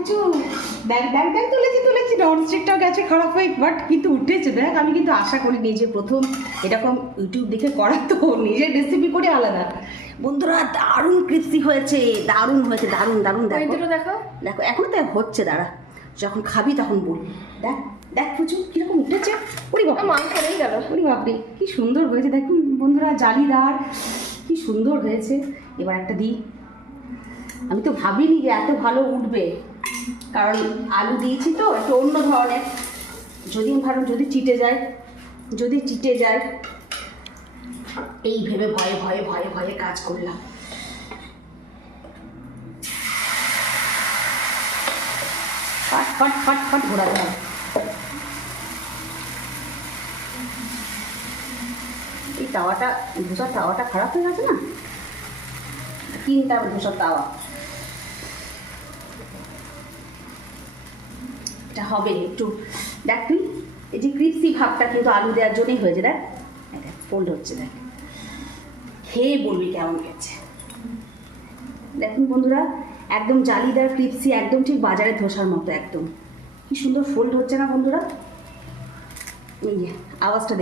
কিছু দেখ দেখ দেখ তুলেছি ননস্টিকটাও গেছে খারাপ হয়ে, বাট কিন্তু উঠেছে। দেখ আমি কিন্তু আশা করিনি যে প্রথম এরকম ইউটিউব দেখে করা, তো নিজের রেসিপি করে আলাদা। বন্ধুরা দারুণ ক্রিস্পি হয়েছে, দারুণ হয়েছে, দারুণ দারুণ। দেখো দেখো দেখো এখনো তো হচ্ছে, দাঁড়া যখন খাবি তখন বল। দেখ দেখ পুচু কিরকম উঠেছে। ওরে বাবা মাংস নেই গেল। ওরে বাপরে কি সুন্দর হয়েছে দেখুন বন্ধুরা, জালিদার কি সুন্দর হয়েছে। এবার একটা দিই। আমি তো ভাবিনি যে এত ভালো উঠবে, কারণ আলু দিয়েছি তো একটু অন্য ধরনের। যদি আমি ভাবলাম যদি চিটে যায়, এই ভেবে ভয়ে ভয়ে ভয়ে ভয়ে কাজ করলাম। ফাট ফাট ফাট ফাট ঘোরাতে হবে। এই তাওয়াটা, ধোসার তাওয়াটা খারাপ হয়ে গেছে না, তিনটা ধোসার তাওয়া, এটা হবে একটু। দেখ তুই এই যে ক্রিপসি ভাবটা কিন্তু আলু দেওয়ার জন্যই হয়েছে। দেখ দেখ ফোল্ড হচ্ছে, দেখ খেয়ে বলবি কেমন গেছে। দেখুন বন্ধুরা একদম জালিদার ক্রিপসি, একদম ঠিক বাজারের ধোসার মতো, একদম কি সুন্দর ফোল্ড হচ্ছে না বন্ধুরা। এই যে আওয়াজটা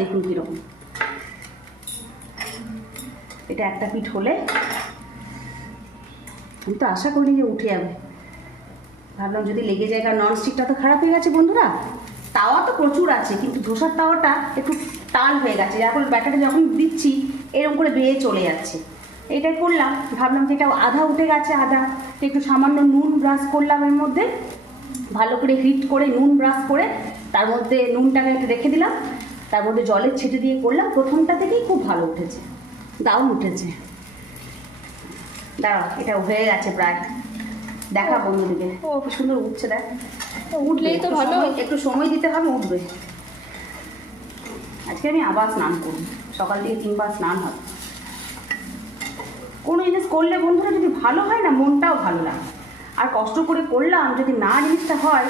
দেখুন কীরকম। এটা একটা পিঠ হলে আমি তো আশা করিনি যে উঠে যাবে, ভাবলাম যদি লেগে যায়, কারণ ননস্টিকটা তো খারাপ হয়ে গেছে বন্ধুরা। তাওয়া তো প্রচুর আছে কিন্তু ধোসার তাওয়াটা একটু টান হয়ে গেছে, এখন ব্যাটাটা যখন দিচ্ছি এরকম করে বেয়ে চলে যাচ্ছে। এইটাই করলাম, ভাবলাম যে এটা আধা উঠে গেছে, আধা একটু সামান্য নুন ব্রাশ করলাম এর মধ্যে, ভালো করে হিট করে নুন ব্রাশ করে তার মধ্যে নুনটাকে একটু রেখে দিলাম, তার মধ্যে জলের ছেটে দিয়ে করলাম। প্রথমটা থেকেই খুব ভালো উঠেছে, দারুণ উঠেছে। দাঁড়াও এটা হয়ে গেছে প্রায়, দেখা বন্ধুদিকে। ও কি সুন্দর উঠছে, দেখ উঠলেই তো ভালো। একটু সময় দিতে হবে, উঠবে। আজকে আমি আবার স্নান করব, সকাল থেকে 3 বার স্নান হবে। কোনো জিনিস করলে বন্ধুরা যদি ভালো হয় না, মনটাও ভালো লাগে। আর কষ্ট করে করলাম যদি না জিনিসটা হয়,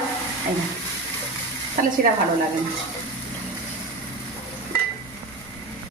তাহলে সেটা ভালো লাগে না।